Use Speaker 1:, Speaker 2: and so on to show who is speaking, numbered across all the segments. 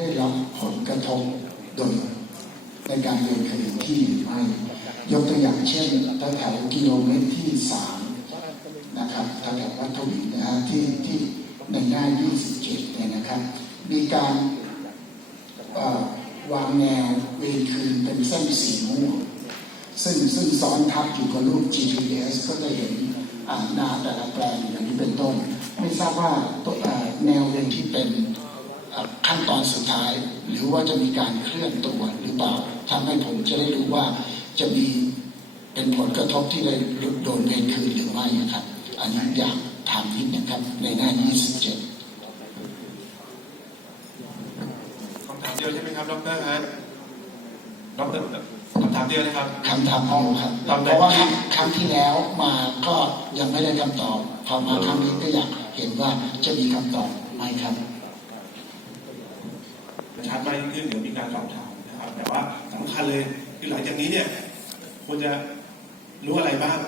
Speaker 1: ได้รับผลกระทบโดยในการเดินคดีที่ไม่ยกตัวอย่างเช่นแถวกิโลเมตรที่สามนะครับแถววัดทวีนะฮะที่ที่ในหน้า 27 เนี่ยนะครับ มีการวางแนวเวรคืนเป็นเส้นสีม่วงซึ่งซึ่งซ้อนทับอยู่กับรูป GPS ก็จะเห็นอ่านาแต่ละแปลงอย่างนี้เป็นต้น ไม่ทราบว่าตัว ตอนสุดท้าย หรือว่าจะมีการเคลื่อนตัวหรือเปล่าทำให้ผมจะได้รู้ว่าจะมีเป็นผลกระทบที่ได้โดนเวรคืนหรือไม่นะครับ อันนี้อยากถามนิดนะครับ ในหน้า 27
Speaker 2: คำถามเดียวใช่ไหมครับดรฮะดรคำถามเดียวนะครับ
Speaker 1: คำถามเอาครับ
Speaker 2: ตาม
Speaker 1: เพ
Speaker 2: ได้
Speaker 1: ราะว่าครั้งครั้งที่แล้วมาก็ยังไม่ได้คำตอบพอมาครั้งนี้ก็อยากเห็นว่าจะมีคำตอบไหมครับ
Speaker 2: ชัดมาก ยิ่งขึ้นเดี๋ยวมีการสอบถามนะครับ แต่ว่าสำคัญเลยคือหลังจากนี้เนี่ยควรจะรู้อะไรบ้าง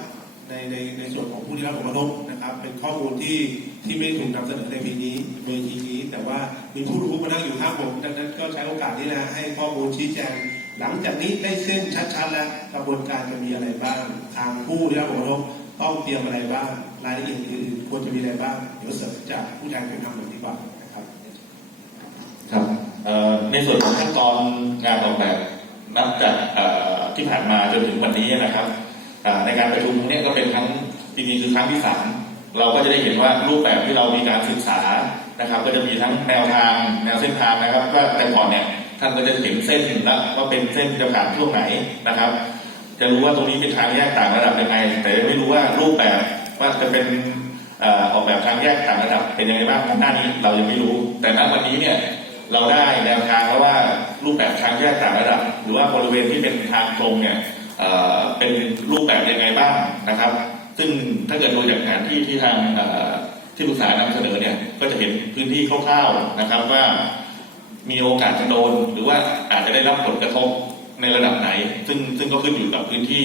Speaker 2: ในในในส่วนของผู้ที่รับผลกระทบนะครับ เป็นข้อมูลที่ที่ไม่ถูกนำเสนอในปีนี้เวทีนี้ แต่ว่ามีผู้รู้มานั่งอยู่ข้างผมดังนั้นก็ใช้โอกาสนี้นะให้ข้อมูลชี้แจงหลังจากนี้ได้เส้นชัดๆแล้วกระบวนการจะมีอะไรบ้าง ทางผู้ที่รับผลกระทบต้องเตรียมอะไรบ้างรายละเอียดอื่นๆควรจะมีอะไรบ้างเดี๋ยวเสริมจากผู้แทนเป็นคำหนึ่งดีกว่านะครับ
Speaker 3: ครับเอ่อ ในส่วนของขั้นตอนงานออกแบบนับจากที่ผ่านมาจนถึงวันนี้นะครับในการประชุมเนี่ยก็เป็นครั้งปีนี้คือครั้งที่สามเราก็จะได้เห็นว่ารูปแบบที่เรามีการศึกษานะครับ ก็จะมีทั้งแนวทางแนวเส้นทางนะครับว่าแต่ก่อนเนี่ยท่านก็จะเห็นเส้นแล้วว่าเป็นเส้นจะผ่านช่วงไหนนะครับ จะรู้ว่าตรงนี้เป็นทางแยกต่างระดับยังไง แต่ไม่รู้ว่ารูปแบบว่าจะเป็นออออกแบบทางแยกต่างระดับเป็นยังไงบ้างหน้านี้เรายังไม่รู้ แต่ณวันนี้เนี่ย เราได้แนวทางแล้วว่ารูปแบบทางแยกต่างระดับ หรือว่าบริเวณที่เป็นทางตรงเนี่ยเเป็นรูปแบบยังไงบ้างนะครับ ซึ่งถ้าเกิดดูจากแผนที่ที่ทางที่ปรึกษานำเสนอเนี่ยก็จะเห็นพื้นที่คร่าวๆนะครับว่ามีโอกาสจะโดน หรือว่าอาจจะได้รับผลกระทบในระดับไหน ซึ่งซึ่งก็ขึ้นอยู่กับพื้นที่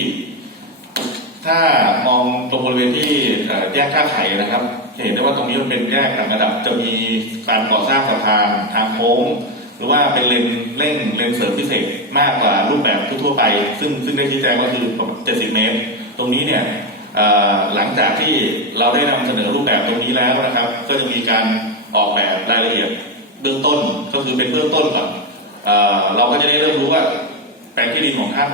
Speaker 3: ถ้ามองตรงบริเวณที่แยกท่าไข่นะครับจะเห็นได้ว่าตรงนี้มันเป็นแยกต่างระดับจะมีการก่อสร้างสะพานทางโค้งหรือว่าเป็นเลนเร่งเลนเสริมพิเศษมากกว่ารูปแบบทั่วไป ซึ่งซึ่งได้ชี้แจงก็คือประมาณ70 เมตร ตรงนี้เนี่ยหลังจากที่เราได้นำเสนอรูปแบบตรงนี้แล้วนะครับ ก็จะมีการออกแบบรายละเอียดเบื้องต้นก็คือเป็นเบื้องต้นก่อนเราก็จะได้เริ่มรู้ว่าแปลงที่ดินของท่าน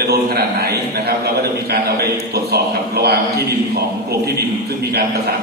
Speaker 3: จะโดนขนาดไหนนะครับ เราก็จะมีการเอาไปตรวจสอบกับระหว่างที่ดินของกรมที่ดินซึ่งมีการประสาน